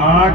8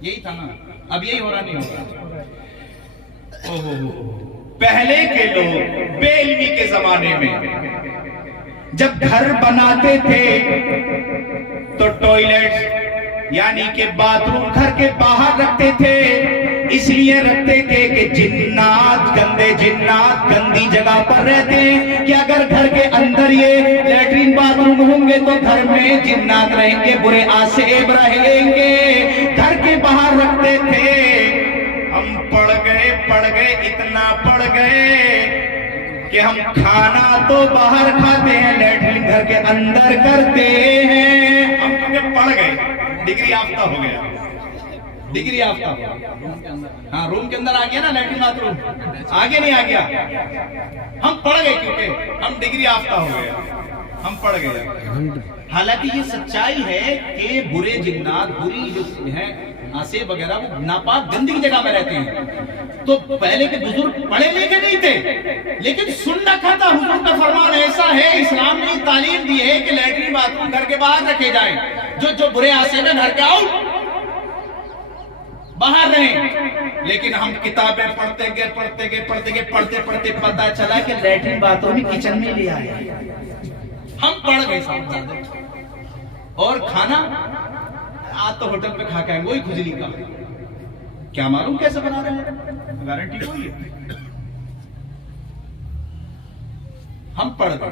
یہی تھا نا. اب یہی ہو رہا نہیں ہو رہا. پہلے کے لوگ بے علمی کے زمانے میں جب گھر بناتے تھے تو ٹوائلٹ یعنی کہ باتھ روم گھر کے باہر رکھتے تھے. اس لیے رکھتے تھے کہ جنات گندی جگہ پر رہتے ہیں کہ اگر گھر کے اندر یہ لیٹرین باتھ روم ہوں گے تو گھر میں جنات رہیں گے, برے آسیب رہیں گے. گھر کے باہر رکھتے تھے. ہم پڑ گئے اتنا پڑ گئے کہ ہم کھانا تو باہر کھاتے ہیں, لیٹرین گھر کے اندر کرتے ہیں. ہم کیونکہ پڑ گئے, ڈگری یافتہ ہو گیا, ڈگری یافتہ ہو گیا. ہاں روم کے اندر آ گیا نا لیٹرین باتھ روم, آگے نہیں آ گیا. ہم پڑ گئے کیونکہ ہم ڈگری یافتہ ہو گئے, ہم پڑ گئے. حالانکہ یہ سچائی ہے کہ برے جنات, بری جو ہے آسیب وغیرہ وہ ناپاک گندی جگہ میں رہتے ہیں. تو پہلے کے بزرگ پڑھے لکھے نہیں تھے لیکن سن رکھا تھا. حضور کا فرمان ایسا ہے, اسلام نے تعلیم دی ہے کہ لیٹرین باتھ روم گھر کے باہر رکھے جائیں. جو برے آسیب ہیں گھر کے آؤٹ باہر رہیں. لیکن ہم کتابیں پڑھتے گئے پتہ چلا کہ لیٹرین باتھ روم کچن میں لے آئے. ہم پڑھ گئے صاحب. اور کھانا آج تو ہوٹل پہ کھا کے آئیں, وہی کھجلی کا, کیا معلوم کیسے بنا رہے ہیں, گارنٹی ہوئی ہے. ہم پڑھ گئے.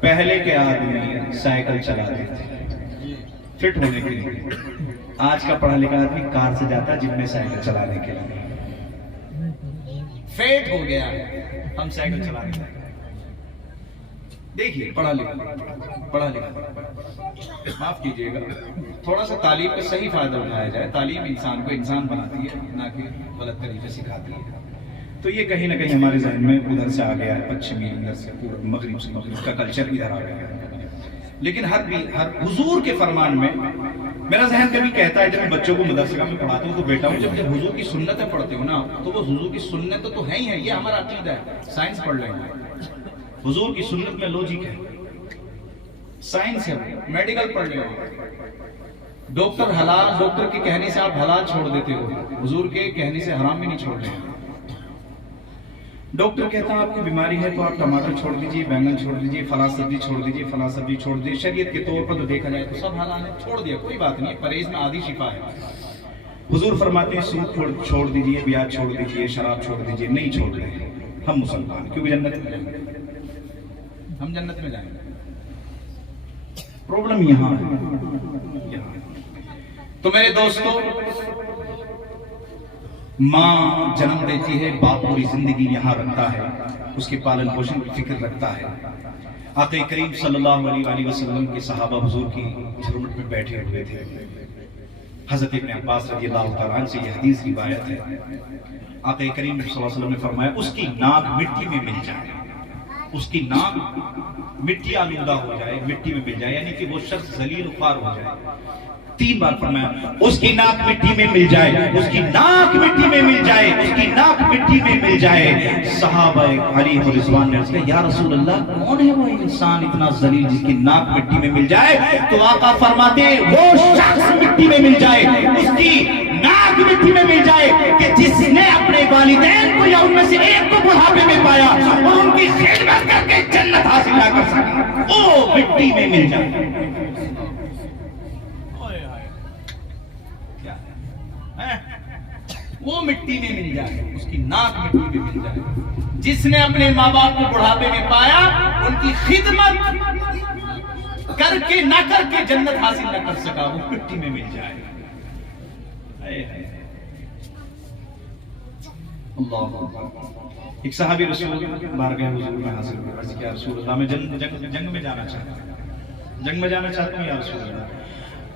پہلے کے آدمی سائیکل چلاتے تھے فٹ ہونے کے لیے. آج کا پڑھا لکھا آدمی کار سے جاتا ہے جم میں سائیکل چلانے کے لیے. فیٹ ہو گیا ہے, ہم سائیکل چلانے کے لیے. دیکھیے پڑھا لکھا معاف کیجئے گا, تھوڑا سا تعلیم کا صحیح فائدہ اٹھایا جائے. تعلیم انسان کو انسان بناتی ہے, نہ کہ غلط طریقے سکھاتی ہے. تو یہ کہیں نہ کہیں ہمارے ذہن میں ادھر سے آ گیا ہے, پچھمی ادھر سے مغرب کا کلچر ادھر آ گیا ہے. لیکن ہر حضور کے فرمان میں میرا ذہن کبھی کہتا ہے, جب میں بچوں کو مدرسہ میں پڑھاتا ہوں تو بیٹا ہوں جب حضور کی سنتیں پڑھتے ہو نا تو وہ حضور کی سنت تو ہے ہی ہے. یہ ہمارا عقیدہ ہے. سائنس پڑھ لیں گے, حضور کی سنت میں لوجک ہے, سائنس ہے. میڈیکل پڑھ لیں گے, ڈاکٹر کے کہنے سے آپ حلال چھوڑ دیتے ہو, حضور کے کہنے سے حرام بھی نہیں چھوڑ رہے. ڈاکٹر کہتا ہے آپ کی بیماری ہے تو آپ ٹماٹر چھوڑ دیجیے, بینگن چھوڑ دیجیے, فلاں سبزی چھوڑ دیجیے, فلاں سبزی چھوڑ دیجیے. شریعت کے طور پر تو دیکھا جائے تو سب حلال ہے, چھوڑ دیا, کوئی بات نہیں, پرہیز میں آدھی شفا ہے. حضور فرماتے ہیں سود چھوڑ دیجیے, بیاج چھوڑ دیجیے, شراب چھوڑ دیجیے. نہیں چھوڑ رہے ہم مسلمان, کیونکہ جنت میں جائیں گے, ہم جنت میں جائیں گے. پرابلم یہاں ہے. تو میرے دوستو, ماں جنم دیتی ہے, باپ پوری زندگی یہاں رکھتا ہے, اس کے پالن پوشن کی فکر رکھتا ہے. آقا کریم صلی اللہ علیہ وسلم کے صحابہ حضور کی جھرمٹ میں بیٹھے ہوئے تھے. حضرت ابن عباس رضی اللہ تعالیٰ عنہ سے یہ حدیث روایت ہے. آقا کریم صلی اللہ علیہ وسلم نے فرمایا, اس کی ناک مٹی میں مل جائے, اس کی ناک مٹی آلودہ ہو جائے, مٹی میں مل جائے, یعنی کہ وہ شخص ذلیل و خوار ہو جائے. 3 بار فرمایا, اس کی ناک مٹی میں مل جائے, اس کی ناک مٹی میں مل جائے, اس کی ناک مٹی میں مل جائے. صحابہ علیہ رضوان نے کہا, یا رسول اللہ کون ہے وہ انسان اتنا ذلیل جس کی ناک مٹی میں مل جائے؟ تو آقا فرماتے ہیں, وہ شخص مٹی میں مل جائے, اس کی ناک مٹی میں مل جائے کہ جس نے اپنے والدین کو یا ان میں سے ایک کو بڑھاپے میں پایا اور ان کی خدمت کر کے جنت حاصل نہ کر سکا, وہ مٹی میں مل جائے. وہ مٹی میں مل جائے, اس کی ناک مٹی میں مل جائے. جس نے اپنے ماں باپ کو بڑھاپے میں پایا, ان کی خدمت کر کے نہ کر کے جنت حاصل نہ کر سکا, وہ مٹی میں مل جائے. ایک صحابی رسول بارگاہ حضور میں حاضر ہوئے, عرض کیا رسول اللہ میں جنگ میں جانا چاہتا ہوں, جنگ میں جانا چاہتا ہوں یا رسول اللہ.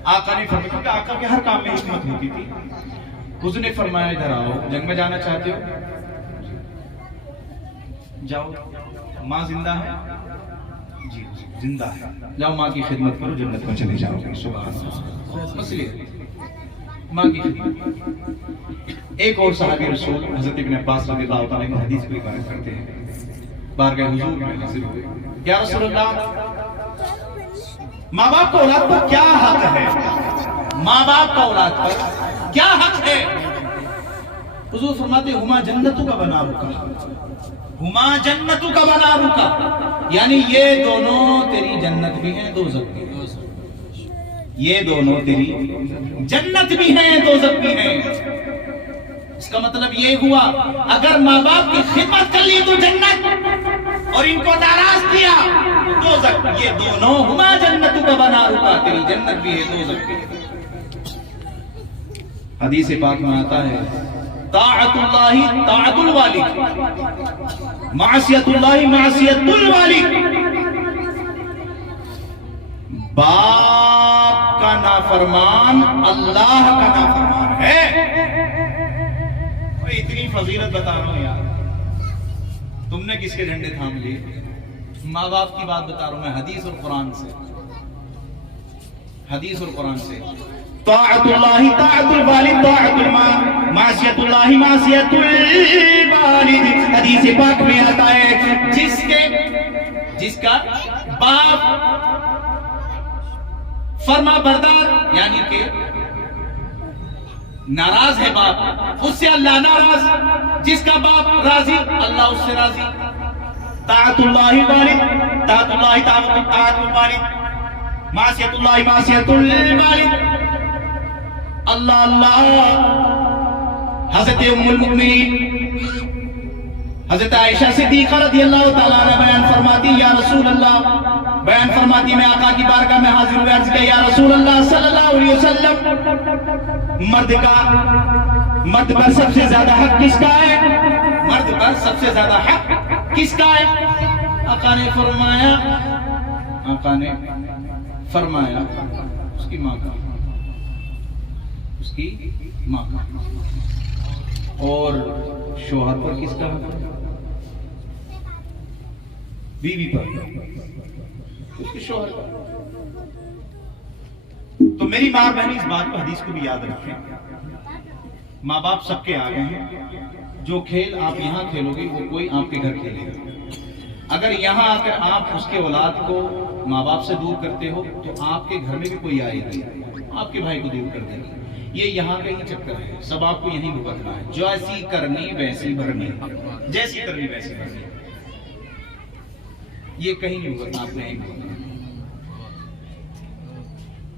آقا نے فرمایا, کہ آقا کے ہر کام میں حکمت ہوتی تھی. حضور نے فرمایا, ادھر آؤ, جنگ میں جانا چاہتے ہو, جاؤ. ماں زندہ ہے؟ جی زندہ ہے. جاؤ ماں کی خدمت کرو, جنت میں چلے جاؤ گے. سبحان اللہ. مسئلے ماں کی خدمت. ایک اور صحابی رسول حضرت ابن عباس رضی اللہ تعالیٰ کی حدیث بھی بیان کرتے ہیں. بارگاہ حضور میں حاضر ہوئے, یا رسول اللہ ماں باپ کا اولاد پر کیا حق ہے؟ ماں باپ کا اولاد پر کیا حق ہے؟ حضور فرماتے ہما جنتو کا بنا رکا، ہما جنتو کا بنا رکا، یعنی یہ دونوں تیری جنت بھی ہیں دوزخ بھی ہیں، یہ دونوں تیری جنت بھی ہیں دوزخ بھی ہیں۔ اس کا مطلب یہ ہوا اگر ماں باپ کی خدمت کر لی تو جنت، اور ان کو ناراض کیا تو دوزخ۔ یہ دونوں ہما جنتو کا بنا رکا، تیری جنت بھی ہے دوزخ بھی ہے۔ حدیث پاک میں آتا ہے طاعت اللہ طاعت الوالد، معصیت اللہ معصیت الوالد۔ باپ کا نافرمان اللہ کا نافرمان ہے۔ میں اتنی فضیلت بتا رہا ہوں یار، تم نے کس کے جھنڈے تھام لیے؟ ماں باپ کی بات بتا رہا ہوں میں، حدیث اور قرآن سے، حدیث اور قرآن سے۔ طاعت اللہ طاعت الوالد طاعت معصیت اللہ معصیت الوالد۔ حدیث پاک میں آتا ہے جس کا باپ فرما بردار، یعنی کہ ناراض ہے باپ، اس سے اللہ ناراض، جس کا باپ راضی اللہ اس سے راضی۔ طاعت اللہ والد طاعت اللہ طاعت الوالد، معصیت اللہ معصیت الوالد۔ اللہ اللہ۔ حضرت ام المؤمنین حضرت عائشہ صدیقہ رضی اللہ تعالیٰ عنہ بیان فرماتی، یا رسول اللہ، بیان فرماتی میں آقا کی بارگاہ میں حاضر ہوئے، عرض کیا یا رسول اللہ صلی اللہ علیہ وسلم، مرد پر سب سے زیادہ حق کس کا ہے؟ مرد پر سب سے زیادہ حق کس کا ہے؟ آقا نے فرمایا اس کی ماں کا، اس کی ماں کا۔ اور شوہر پر کس کا؟ بیوی پر، اس کے شوہر کا۔ تو میری ماں بہن اس بات کو، حدیث کو بھی یاد رکھیں، ماں باپ سب کے آگے ہیں، جو کھیل آپ یہاں کھیلو گے وہ کوئی آپ کے گھر کھیلے گا۔ اگر یہاں آ کر آپ اس کے اولاد کو ماں باپ سے دور کرتے ہو تو آپ کے گھر میں بھی کوئی آئے گا، آپ کے بھائی کو دور کر دے گا۔ یہ یہاں کا ہی چکر ہے، سب آپ کو یہیں بھگتنا ہے۔ جیسی کرنی ویسی بھرنی، جیسی کرنی ویسی بھرنی، یہ کہیں نہیں بھگتنا، آپ نے یہیں بھگتنا۔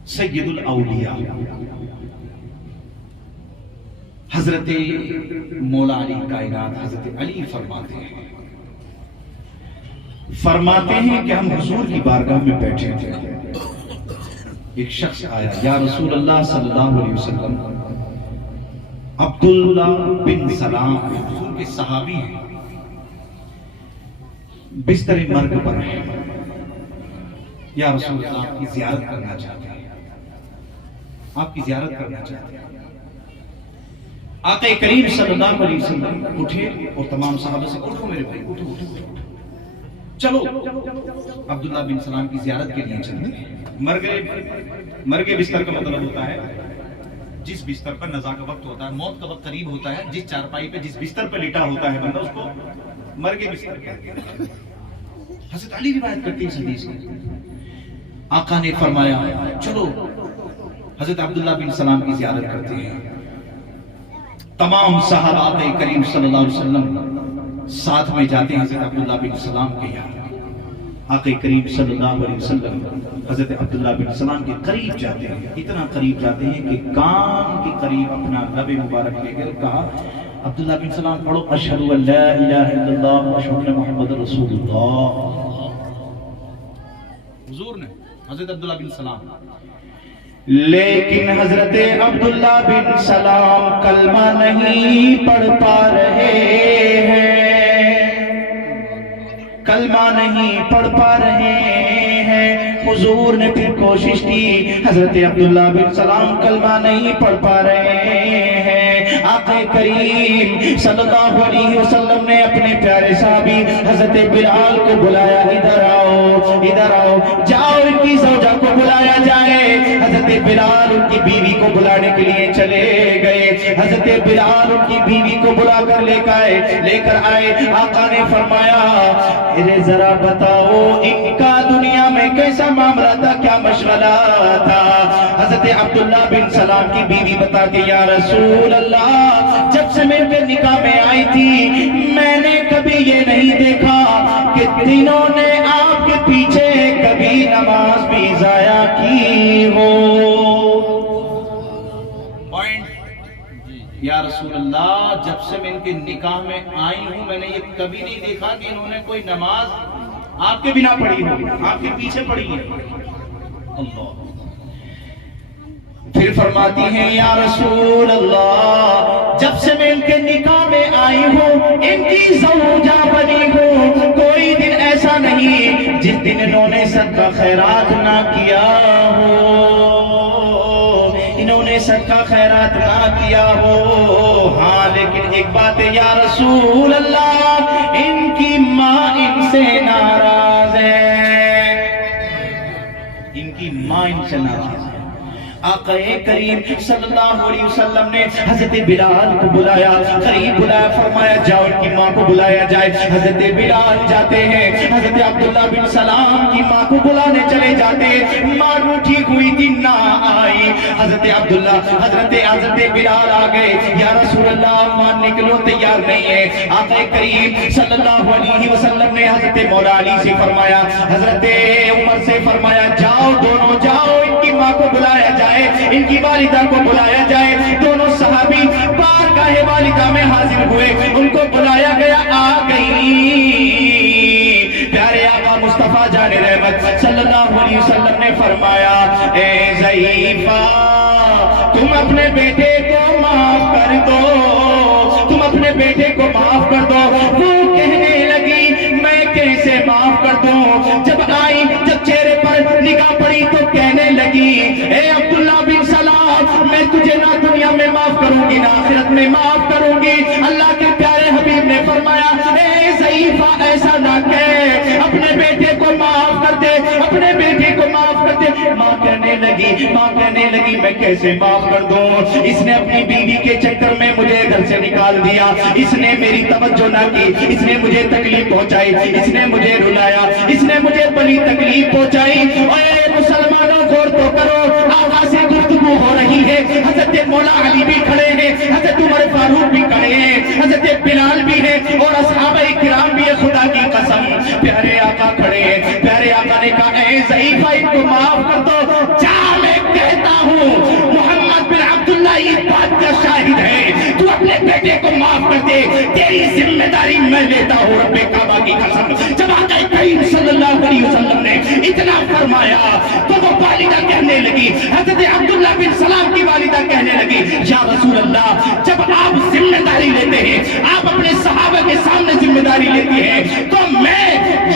سید الاولیاء حضرت مولا علی کائنات حضرت علی فرماتے ہیں کہ ہم حضور کی بارگاہ میں بیٹھے تھے، ایک شخص آیا، یا رسول اللہ صلی اللہ علیہ وسلم، عبداللہ بن سلام حضور کے صحابی ہیں، بستر مرگ پر ہیں، یا رسول اللہ آپ کی زیارت کرنا چاہتے ہیں، آپ کی زیارت کرنا چاہتے ہیں۔ آقا کریم صلی اللہ علیہ وسلم اٹھے اور تمام صحابہ سے، اٹھو میرے بھائی، اٹھو اٹھو اٹھو، چلو عبداللہ بن سلام کی زیارت کے لیے چلتے ہیں۔ مرگ بستر کا مطلب ہوتا ہے جس بستر پر نزا کا وقت ہوتا ہے، موت کا وقت قریب ہوتا ہے، جس چارپائی پہ جس بستر پہ لیٹا ہوتا ہے بندہ، اس کو مرگ بستر کہتے ہیں۔ حضرت علی روایت کرتے ہیں اس حدیث کو۔ آقا نے فرمایا چلو حضرت عبداللہ بن سلام کی زیارت کرتے ہیں۔ تمام صحابہ آقا کریم صلی اللہ علیہ وسلم ساتھ میں جاتے ہیں حضرت عبداللہ بن سلام کے یہاں۔ آقا کریم صلی اللہ علیہ وسلم حضرت عبداللہ بن سلام کے قریب جاتے ہیں، اتنا قریب جاتے ہیں کہ کان کے قریب اپنا لب مبارک لے کر کہا، عبداللہ بن سلام پڑھو اشہد ان لا الہ الا اللہ واشہد ان محمد رسول اللہ۔ حضور نے حضرت عبداللہ بن سلام، لیکن حضرت عبداللہ بن سلام کلمہ نہیں پڑھ پا رہے ہیں، کلمہ نہیں پڑھ پا رہے ہیں۔ حضور نے پھر کوشش کی، حضرت عبداللہ بن سلام کلمہ نہیں پڑھ پا رہے ہیں۔ آقا آقا کریم صلی اللہ علیہ وسلم نے اپنے پیارے صحابی حضرت بلال کو بلایا، ادھر آؤ ادھر آؤ، جاؤ ان کی زوجہ کو بلایا جائے۔ حضرت بلال ان کی بیوی کو بلانے کے لیے چلے گئے، حضرت بلال ان کی بیوی کو بلا کر لے کر آئے۔ آقا نے فرمایا ارے ذرا بتاؤ ان کا دنیا میں کیسا معاملہ تھا، کیا مشغلہ تھا؟ حضرت عبداللہ بن سلام کی بیوی بتاتی یا رسول اللہ، جب سے میں پہ نکاح میں آئی تھی میں نے کبھی یہ نہیں دیکھا کہ تینوں نے آپ کے پیچھے کبھی نماز بھی ضائع کی ہو۔ یا رسول اللہ، جب سے میں ان کے نکاح میں آئی ہوں میں نے یہ کبھی نہیں دیکھا کہ انہوں نے کوئی نماز آپ کے بنا پڑھی ہو، آپ کے پیچھے پڑھی ہے۔ اللہ پھر فرماتی ہیں یا رسول اللہ، جب سے میں ان کے نکاح میں آئی ہوں ان کی زوجہ بنی ہوں، کوئی دن ایسا نہیں جس دن انہوں نے صدقہ خیرات نہ کیا ہو، انہوں نے صدقہ خیرات نہ کیا ہو۔ ہاں لیکن ایک بات ہے یا رسول اللہ، ان کی ماں ان سے ناراض ہے، ان کی ماں ان سے ناراض ہے۔ آقا کریم صلی اللہ علیہ وسلم نے حضرت بلال کو بلایا، قریب بلایا، فرمایا جاؤ ان کی ماں کو بلایا جائے۔ حضرت بلال جاتے ہیں، حضرت عبداللہ بن سلام کی ماں کو بلانے چلے جاتے ہیں، ماں روٹھی ہوئی تھی نہ آئی۔ حضرت بلال آ گئے، یا رسول اللہ ماں نکلو تیار نہیں ہے۔ آقا کریم صلی اللہ علیہ وسلم نے حضرت مولا علی سے فرمایا، حضرت عمر سے فرمایا جاؤ دونوں جاؤ ان کی ماں کو بلایا جائے، ان کی والدہ کو بلایا جائے۔ دونوں صحابی بارگاہ والدہ میں حاضر ہوئے، ان کو بلایا گیا، آ گئی۔ پیارے آقا مصطفیٰ جان رحمت صلی اللہ علیہ وسلم نے فرمایا اے ضعیفہ تم اپنے بیٹے کو معاف کر دو، تم اپنے بیٹے کو معاف کر دو۔ وہ کہنے لگی میں کیسے معاف کر دوں؟ جب آئی، جب چہرے پر نگاہ پڑی تو کہنے لگی اے عبداللہ بن سلام، میں تجھے نہ دنیا میں معاف کروں گی نہ آخرت میں معاف کروں گی۔ اللہ کے پیارے حبیب نے فرمایا اے ضعیفہ ایسا نہ کہہ، اپنے بیٹے کو معاف کر دے، اپنے بیٹے کو معاف کر دے۔ ماں کہنے لگی میں کیسے معاف کر دوں؟ اس نے اپنی بیوی کے چکر میں مجھے گھر سے نکال دیا، اس نے میری توجہ نہ کی، اس نے مجھے تکلیف پہنچائی، اس نے مجھے رلایا، اس نے مجھے بڑی تکلیف پہنچائی۔ اے مسلمانوں غور تو کرو، آقا سے گفتگو ہو رہی ہے، حضرت مولا علی بھی کھڑے ہیں، حضرت عمر فاروق بھی کھڑے ہیں، حضرت بلال بھی ہے اور اصحابہ کرام بھی ہے۔ خدا کی قسم پیارے آقا کھڑے ہیں، پیارے آقا نے کہا اے ضعیفہ ان کو معاف کر دو۔ جا میں کہتا ہوں محمد بن عبداللہ یہ بات کا شاہد ہے، تو اپنے بیٹے کو معاف کر دے، تیری ذمہ داری میں لیتا ہوں رب کعبہ کی قسم۔ جب آقا کریم صلی اللہ علیہ وسلم نے اتنا فرمایا تو وہ والدہ کہنے لگی، حضرت عبداللہ بن سلام کی والدہ کہنے لگی یا رسول اللہ جب آپ ذمہ داری لیتے ہیں، آپ اپنے صحابہ کے سامنے ذمہ داری لیتی ہیں تو میں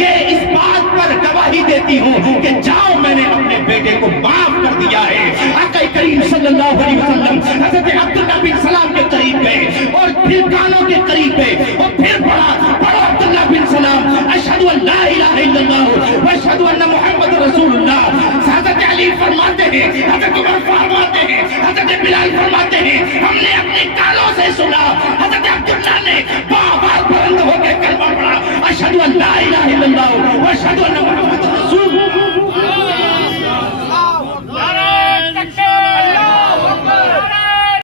یہ اس بات پر گواہی دیتی ہوں کہ جاؤ میں نے اپنے بیٹے کو معاف کر دیا ہے۔ آقا کریم صلی اللہ علیہ وسلم حضرت عبداللہ بن سلام کے قریب گئے اور پھر کانوں کے قریب گئے اور پھر پڑھو عبداللہ بن سلام اشہد ان لا الہ الا اللہ واشہد ان محمد رسول اللہ۔ حضرت علی فرماتے ہیں، حضرت عمر فرماتے ہیں، حضرت بلال فرماتے ہیں ہم نے اپنے کانوں سے سنا۔ حضرت عبداللہ نے